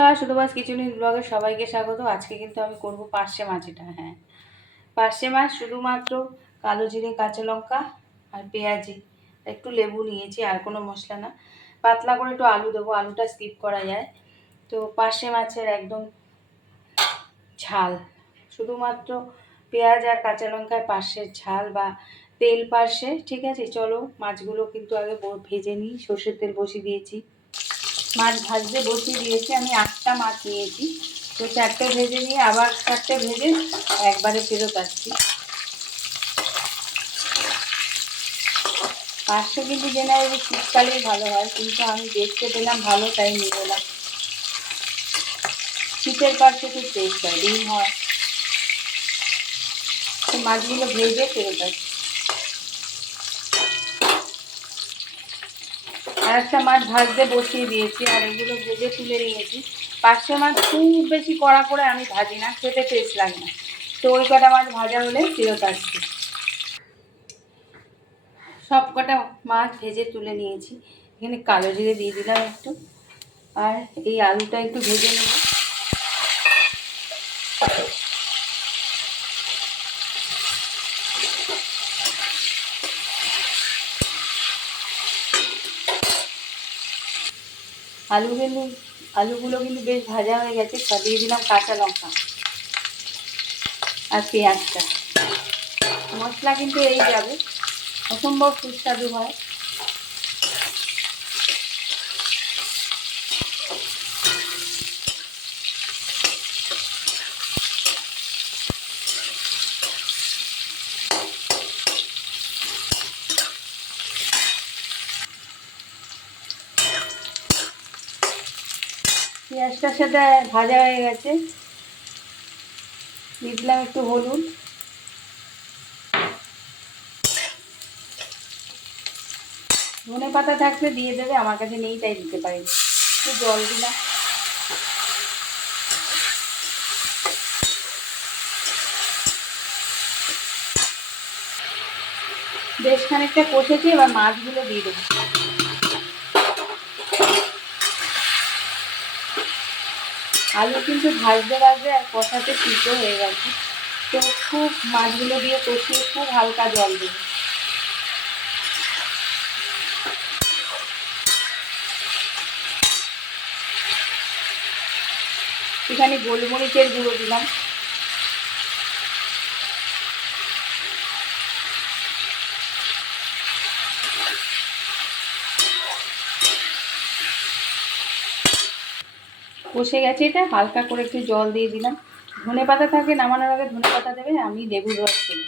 শুধু বাস কিছু দিন ব্লগে সবাইকে স্বাগত। আজকে কিন্তু আমি করব পার্শে মাছ এটা হ্যাঁ। পার্শে মাছ শুধুমাত্র কালো জিরে, কাঁচা লঙ্কা আর পেঁয়াজি। একটু লেবু নিয়েছি, আর কোনো মশলা না। পাতলা করে একটু আলু দেবো, আলুটা স্কিপ করা যায়। তো পার্শে মাছের একদম ঝাল। শুধুমাত্র পেঁয়াজ আর কাঁচা লঙ্কায় পার্শের ঝাল বা তেল পার্শে ঠিক আছে? চলো মাছগুলো কিন্তু আগে ভেজে নিই, সর্ষের তেল বসিয়ে দিয়েছি। মাছ ভাজতে বসিয়ে দিয়েছি। আমি আটটা মাছ নিয়েছি। তো চারটে ভেজে নিয়ে আবার চারটে ভেজে একবারে ফেরত আসছি। পাঁচশো কিন্তু জেনারেলি শীতকালেই ভালো হয়, কিন্তু আমি দেখতে পেলাম ভালো তাই নিয়ে এলাম শীতের পাশে খুব টেস্ট হয়, ডিম হয়। মাছগুলো ভেজে ফেরত আসছি। একটা মাছ ভাজতে বসিয়ে দিয়েছি, আর এগুলো ভেজে তুলে নিয়েছি। পাঁচশো মাছ খুব বেশি কড়া করে আমি ভাজি না, খেতে টেস্ট লাগে না। তো ওই কটা মাছ ভাজা হলে ফেরত আসছি সব কটা মাছ ভেজে তুলে নিয়েছি। এখানে কালো জিরে দিয়ে দিলাম একটু। আর এই আলুটা একটু ভেজে নেব। আলু কিন্তু, আলুগুলো কিন্তু বেশ ভাজা হয়ে গেছে দিয়ে দিলাম কাঁচা লঙ্কা আর পেঁয়াজটা। মশলা কিন্তু এই যাবে, অসম্ভব সুস্বাদু হয়। পেঁয়াজটার সাথে ভাজা হয়ে গেছে। দিয়ে দিলাম একটু হলুদ। ধনে পাতা থাকলে দিয়ে দেবে, আমার কাছে নেই, তাই দিতে পারি একটু জল দিলাম। বেশ খানিকটা কষেছি, এবার মাছগুলো দিয়ে দেবো। আলু কিন্তু ভাজতে ভাজতে আর কষাতে সিদ্ধ হয়ে গেছে। তো খুব মাছগুলো দিয়ে কষিয়ে খুব হালকা জল দেবো। এখানে গোলমরিচের গুঁড়ো দিলাম। কষে গেছে এটা, হালকা করে একটু জল দিয়ে দিলাম। ধনে পাতা থাকে নামানোর আগে ধনে পাতা দেবে, আমি লেবুর রস দেবো।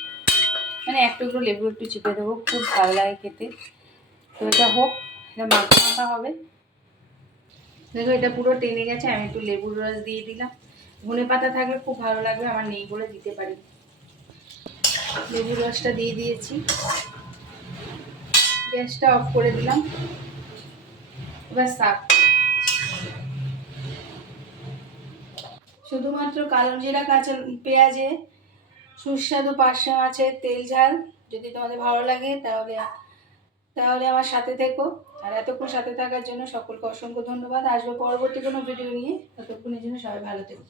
মানে এক টুকরো লেবু একটু চিপে দেবো, খুব ভালো লাগে খেতে। তো এটা হোক, এটা মাখা মাখা হবে। দেখো, এটা পুরো টেনে গেছে, আমি একটু লেবুর রস দিয়ে দিলাম। ধনে পাতা থাকলে খুব ভালো লাগবে, আমার নেই বলে দিতে পারি। লেবুর রসটা দিয়ে দিয়েছি। গ্যাসটা অফ করে দিলাম। এবার সাফ শুধুমাত্র কালো জিরা, কাঁচা পেঁয়াজে সুস্বাদু পার্শা মাছের তেল ঝাল। যদি তোমাদের ভালো লাগে তাহলে তাহলে আমার সাথে থেকো। আর এতক্ষণ সাথে থাকার জন্য সকলকে অসংখ্য ধন্যবাদ। আসব পরবর্তী কোনো ভিডিও নিয়ে। ততক্ষণের জন্য সবাই ভালো থেকো।